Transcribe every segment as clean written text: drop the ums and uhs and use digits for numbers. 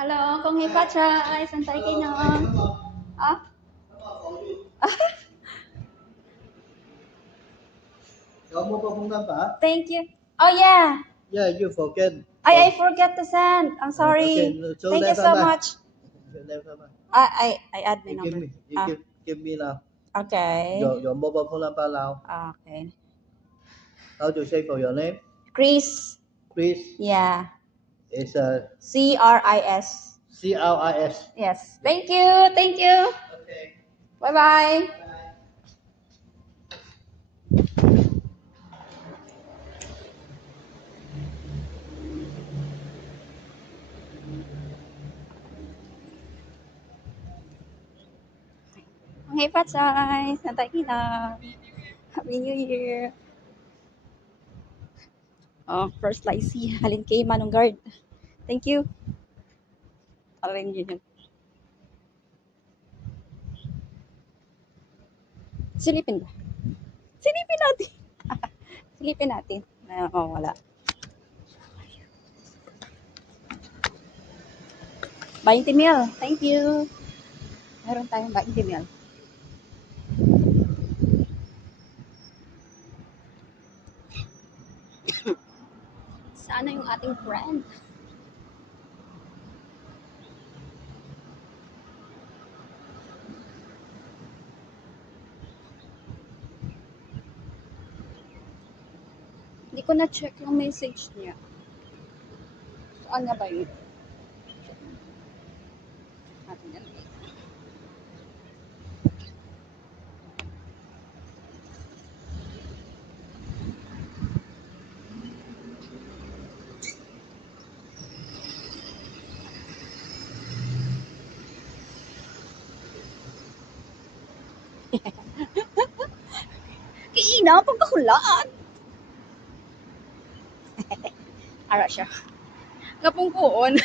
Hello, kung hipa siya, santay kayo na. Ah? Kamu pa phone number? Thank you. Oh yeah. Yeah, you forget. I forget to send. I'm sorry. Okay, so Thank you left so hand much. Left hand. I add my You number. give me now. Okay. Your mobile phone number now. Okay. How to say for your name? Chris. Chris. Yeah. It's CRIS. CRIS. Yes. Thank you. Thank you. Okay. Bye bye. Kung hipa siya, santay kayo na. Happy New Year. Oh, first Lycee. Halin kay Manong Guard. Thank you. Alin yun yun. Silipin ba? Silipin natin. Silipin natin. Oh, wala. Buying mil. Thank you. Meron tayong buying mil. Sana yung ating friend. Hindi ko na-check yung message niya. Saan na ba yun? Atin yan. Kaina, pagkahulaan. Ara siya. Kapungkuon.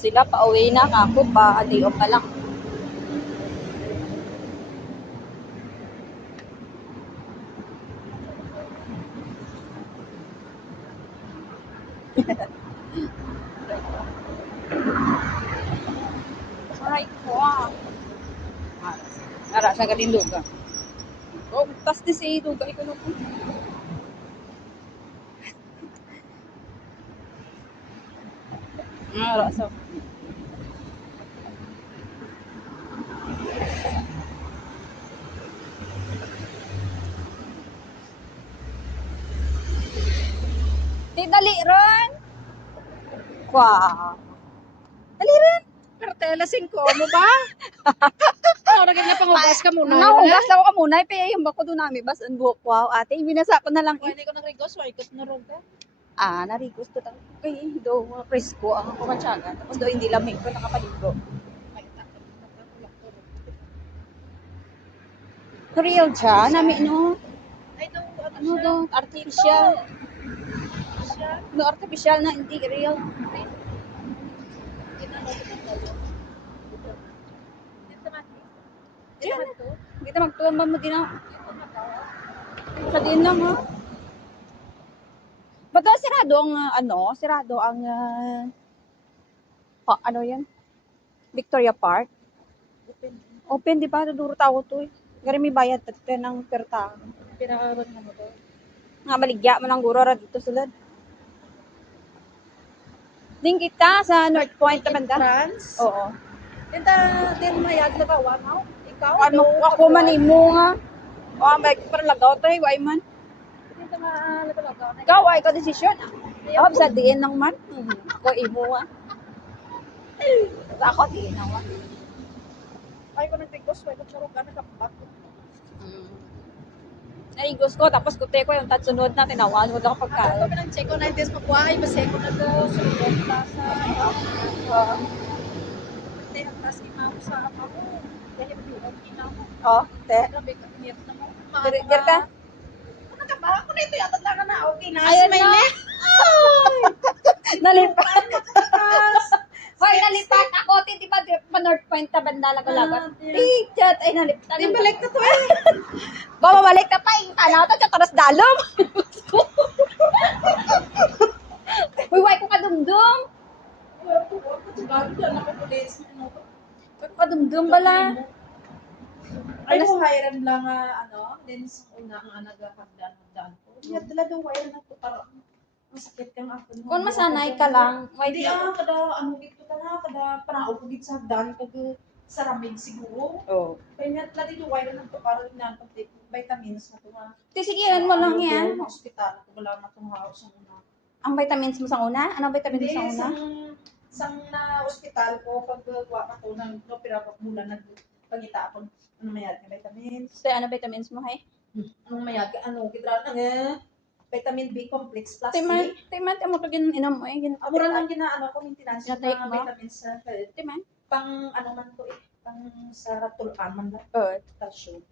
Sila pauwi na, ako pa, day off pa lang. Alright, wow. Ara siya galinduga. Oh, tas di si duga ikaw na po. Ara sa. Di dali ron. Wow. Dali ron. Pero telasing ko mo ba? Ano na ganyan pangugas ka muna? Nahugas daw ka muna. Yung bako doon namin. Bas, ang buhok. Wow, ate. Binasa ko na lang. Pwede ko ng rigos, why ikot na roga? Narigos ko lang. Kay do presko ang kumatsyagan. Tapos do hindi lamig ko nakapaligo. Ay, takot nakatulak ko. Real siya. Nami no. Ay, no, Ano do? Artificial. siya? No, artificial na hindi real. Hindi na natin tayo. Dito natin. Dito Diyan. natin to. Kita magtuwang mo din na. Dito na to. Sa din lang ha. Ba't daw sirado ang sirado ang ano yan? Victoria Park. Open, di ba? Duro tao to eh. Gari may bayad tatke ng perta. Pinaharon na mo to. Nga maligya mo ng guro ra dito sulod. Din kita sa North Point naman da. France? Oo. Dito din mayag na ba? Wow. Ikaw? Ano, ako man imo nga. Oh, may para lagaw tayo, why man. Hindi ka malagaw na. Ikaw, ay ka desisyon. Ako, sa diin lang man. Ako, imo ah. Ako, diin lang man. Ay ko nagtigos, wala ko charong ka nakapak. Narigos ko, tapos kute ko yung tatsunod na, tinawan mo daw Ako pagkain. kami ng check ko 9 days mabuhay, basta ko nag-sulod pa sa Hindi, ang taas imaw sa ako. Dahil bilang inaw. Oh, te. Grabe ka, init na mo. Dir ka? Ano ka ba? Ako na ito yata lang na. Okay na. Ayun Smile na. eh. Nalipat. Hoy, nalipat ako. Di ba, pa North Point na banda laga-laga. Chat, ay nalipat. Di balik na to eh. Babalik na pa, yung tanaw to, taras dalom. Uy, why ko kadumdum? Kadumdum bala. Ay, buhayan lang then sa una ang nagkakagdan ko. Yan talaga wire na to para masakit kang ako. Kung masanay ka lang, why Hindi kada dito ka na, kada parang ako dito sa hagdan, kada sa ramig siguro. Oh. Kaya nga talaga yung wire na to para na vitamins na to ha. Tisigilan mo lang yan. Sa ospital, ko wala na itong house sa una. Ang vitamins mo sa una? Anong vitamins mo Hindi, sa una? sang na ospital ko, pag gawa ka to, nag-opera ko mula, nagpangita ako, ano mayad ka vitamins, So, ano vitamins mo, hay? anong mayad ka, kitra na vitamin B complex plus Timan, C. timan, mo ito inom mo eh. Mura lang ginaano ko, maintenance yung Na-take mga mo? vitamins sa Timan? pang ano man to pang sa tuluan man lang, Oo. calcium.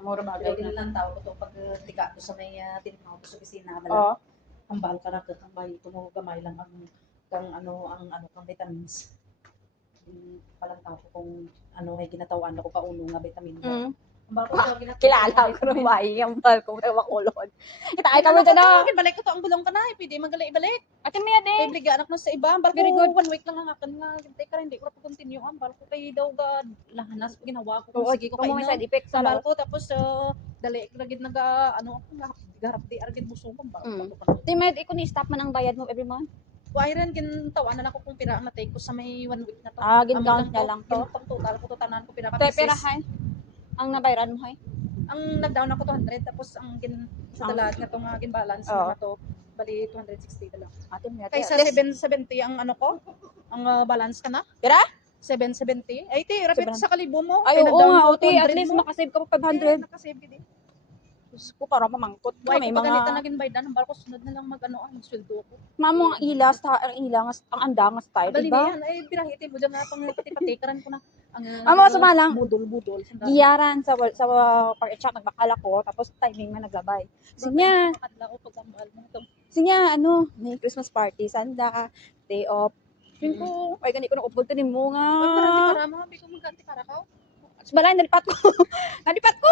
Mura Pero bagay din na. lang tao ko to pag tiga ko sa may tinaw ko sa opisina, Oo. ang bahal ka na kang bahay ko mo gamay lang ang kang vitamins. Palang tao ko kung ay ginatawan ako pa uno nga vitamin. Mm. Ang bahal ko ginatawa. Kilala ko ng bayi, ang bal ko na makulod. Kita ay kami dyan na. Balik ko to ang bulong ka na, pwede magali-ibalik. Ate Mia din. Kay bliga anak na sa iba, ang bal ko Very good. 1 week lang ang akin nga. Hintay ka rin, hindi ko na continue. Ang bal ko kay daw ga lahanas ginawa ko. Oo, Sige ko kung kay may side effects sa sa bal lalo. ko tapos dali lagid garap di argid muso ko ba. Mm. Ate Mia, ikaw ni-stop man ang bayad mo every month. Wairan gintawan na ako kung pira ang matay ko sa may 1 week na to. Ah, gin-count niya lang to. Total ko to tanan ko pira ka Pero pieces. hay. Ang nabayaran mo, hay. Ang nag-down ako 200 tapos ang sa dalat nga to nga gin-balance Oo. na to bali 260 na lang. Ate Mia. Kaysa 770 ang ano ko, ang balance ka na. Pira? 770. Ay, ti, rapid 700. sa kalibo mo. Ay, oo nag-down nga, ko Oti. At 200 least mo. makasave ka pa Eh, 500. nakasave ka din. Diyos ko, parang mamangkot ka. Why May ko ganito mga... naging baydan, ang barko sunod na lang mag-sweldo ko. Mamo, ang ilas, ang ilangas, ang andangas tayo, Dali diba? yan, ay, pirahiti mo dyan na pang pati-patikaran ko na. Ang Amo, sumalang. budol-budol. Giyaran sa park-check, nagbakala ko, tapos timing man naglabay. Sinya, may Christmas party, sanda, day off. Yun ko, ay ganito ko na upod din mo nga. Pag maranti para mo, hindi ko magkanti para ka. Balay, nalipat ko. Nalipat ko.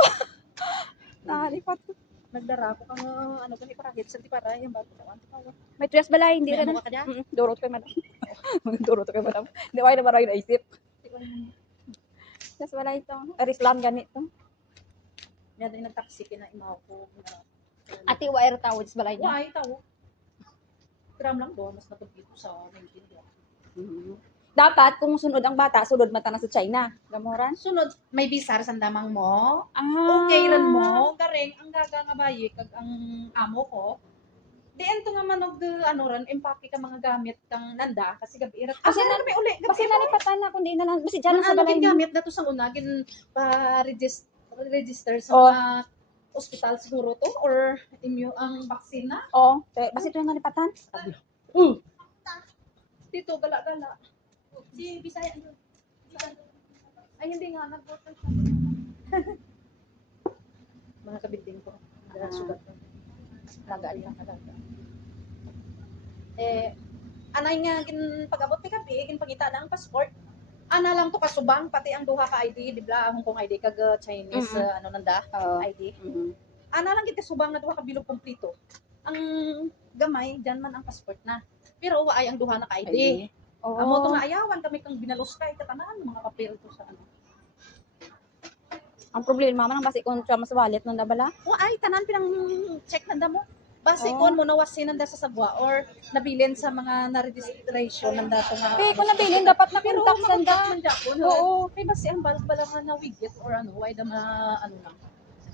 Nalipat ko. Nagdara ko kang ganito para hit sa para yung barko ko. May tuyas balay, hindi May rin. ano ka kaya? Durot ko, madam. Durot ko, madam. Hindi ko na maraming naisip. Tuyas balay ito. Arislan ganito. Yan din nag-taxi kina-imaw ko. Ati, wire tawad sa balay niya. Why, tao? Gram lang doon, mas natagpito sa Nigeria. Dapat, kung sunod ang bata, sunod mata na sa China. Gamoran? Sunod, may bisar sa damang mo. Ah. Okay ran mo, garing ang gaga nga bayi kag ang amo ko. Diyan to nga manog ran empake ka mga gamit kang nanda kasi gabi irat. Kasi na may uli. Kasi nalipatan na, kundi na lang. Kasi dyan sa ano balay gin niya. gamit na to sa una gin pa-register sa Oh. mga ospital siguro to or ang vaksina. Oo. Basta ito yung nalipatan. Dito gala-gala. Si Bisaya doon. Ay hindi nga nag-vote siya. Mga kabilding ko. Sugat ko. Lagaan lang talaga. Anay nga gin pag-abot ni kapi, gin pangita na ang passport. Ana lang to kasubang pati ang duha ka ID, di ba? Hong Kong ID kag Chinese nanda ID. Ana lang gid kasubang na duha ka bilog kompleto. Ang gamay diyan man ang passport na. Pero waay ang duha na ka ID. Oo. Amo to maayawan kami kang binalos kay katanan mga papel to sa ano. Ang problema man ang basi kung siya mas wallet nung nabala. Waay tanan pinang check nanda mo. Base Oh. kon mo nawasin nanda sa sagwa or nabilin sa mga na-registration nanda to nga. Kaya kung nabilin, dapat na-contact sanda. man Japon. Oo. Kay basi ang balak bala nga na widget or ano, why da ma ano lang.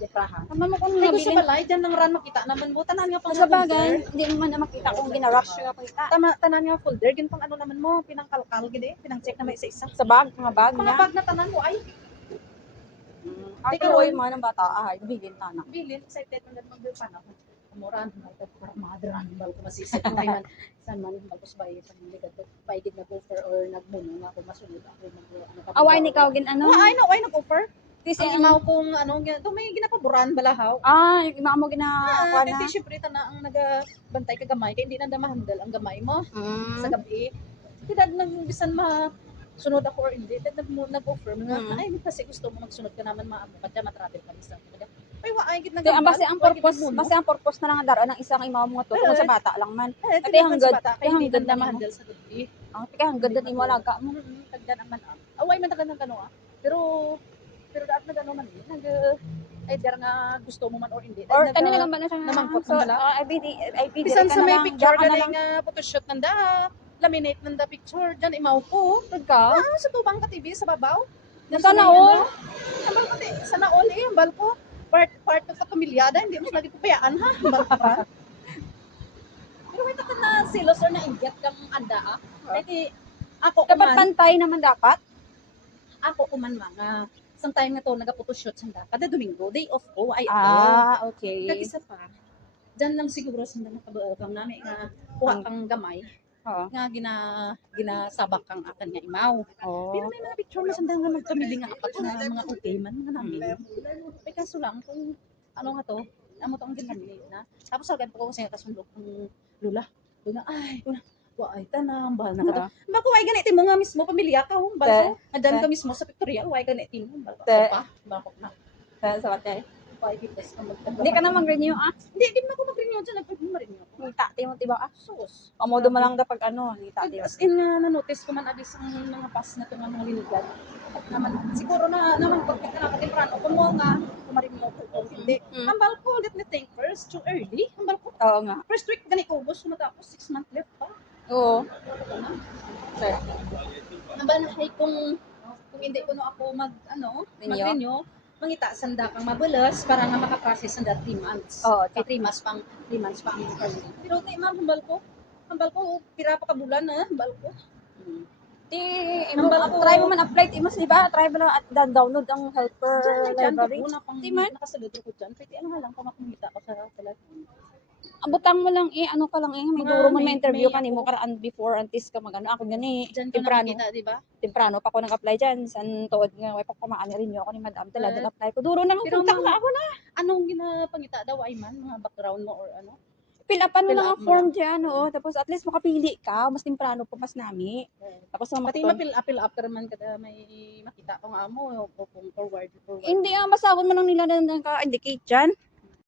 di praha. Tama mo kung Hindi ko sa nabili. balay, dyan lang ran makita naman mo. Tanan nga pang Sa bagay, hindi mo man na makita kung ginarush ka kita. tanan nga folder, gin pang ano naman mo, pinangkalkal gid pinang-check na may isa-isa. Sa bag, mga bag Mga niya. bag na tanan mo ay Ay, Ikaw, pero yung mga ng bata, ay, bilhin ta na. bilin, excited man mag panahon. Amuran, para madran, bal ko masisip mo man. San man bagos ba sa mga gato. Paigid na offer or nagmuno nga ako masunod ako Away ni ikaw gin ano? Ay no, ay nag-offer. Kasi Ang imaw kong ano, may ginapaboran balahaw. yung ima mo ginakuha na. Kasi syempre na ang nagabantay ka gamay, kaya hindi na mahandle ang gamay mo sa gabi. Kaya nang bisan sunod ako or hindi, nag-offer mga, ay kasi gusto mo magsunod ka naman maamo ka dyan, matravel ka sa talaga. Ay, ay, gid na Kaya base ang purpose na lang daro ng isang imaw mo to kung sa bata lang man. Ate hanggang- kaya hindi hanggang na mo. mahandle sa gabi. Ang tika hanggang din imo alaga mo. Tagdan ang manam. Away man tagan ng kanoa. Pero daat na gano'n man either nga gusto mo man or hindi. Or Nag- kanila naman na siya. namangkot So, man bala. ay video Bisan ka sa na may lang, picture ka na lang. galing nga photoshoot nanda, laminate nanda picture dyan imaw ko. Good ka. Sa tubang ka TV sa babaw. Sana all. Ambal ko sana all ambal ko. Part of sa pamilyada, hindi mo lagi kupayaan ha. Ambal ko pa. Pero may taka na silos or na-inget kang anda ah. Kaya ako Dapat kuman, pantay naman dapat. ako kuman mga isang time nga to nagaphotoshoot sanda. Kada Domingo, day off ko ay Okay. Kag isa pa, dyan lang siguro sa nakabaal kang nami nga kuha kang gamay Oo. nga ginasabak kang akan nga imaw. Oh. Pero may mga picture na sandang nga magpamili nga apat nga mga okay man nga namin. May kaso lang kung ano nga to, amo to ang ginamit na. Tapos agad po ko sa kasundok ng lula. Lula, ay, ay, tanang, bahal na ka to. Bako, ay ganit mo nga mismo, pamilya ka, bako. Andan ka mismo sa pictorial, ay ganit mo, bako pa, bako na. Sa batay. Ay, kitas ka Hindi ka na mag-renew Hindi, di mo ako mag-renew dyan, nagpag-renew ako. Nita, timo tiba Sus. Pamodo mo lang dapat ano, nita tiba. As in nga na-notice ko man abis ang mga pass na ito ng mga linigan. At naman, siguro na naman pag ka nakatimprano, kung mo nga, kumarin mo ko, hindi. Hambal ko, let me think first, too early. Hambal ko, Oo nga. first week gani ko, ubos, matapos 6 months left pa. Oo. Sir. Hambal na hay kung hindi ko no ako mag-renew, mangita sanda kang mabulas para nga makaprocess sanda 3 months. Oo, Kay 3 months pa ang early. Pero di ma'am, hambal ko, pira pa ka bulan na, hambal ko. Di, Hambal ko. try mo man apply, imos di ba? Try mo lang at download ang helper Diyan, library. una pang Di man? nakasalud ko dyan. Pwede ano nga lang, kumakumita ko sa telephone. Abutang mo lang ano ka lang may Mga duro man may- ma-interview may ka nimo karaan before antes ka magano ako gani. Diyan ko Temprano. nakikita, di ba? Temprano pa ako nag-apply diyan san tuod nga way pa kumaan rin ako ni Madam tala apply ko. Duro na lang Pero punta mga- ako na. Anong ginapangita daw ay man? Mga background mo or ano? Fill upan mo Fill lang up ang mo form diyan, oo. Tapos at least makapili ka, mas temprano pa mas nami. Tapos sa Pati mapil up ka naman kada may makita ko nga mo, o kung forward. Hindi masahon mo lang nila na ka-indicate diyan.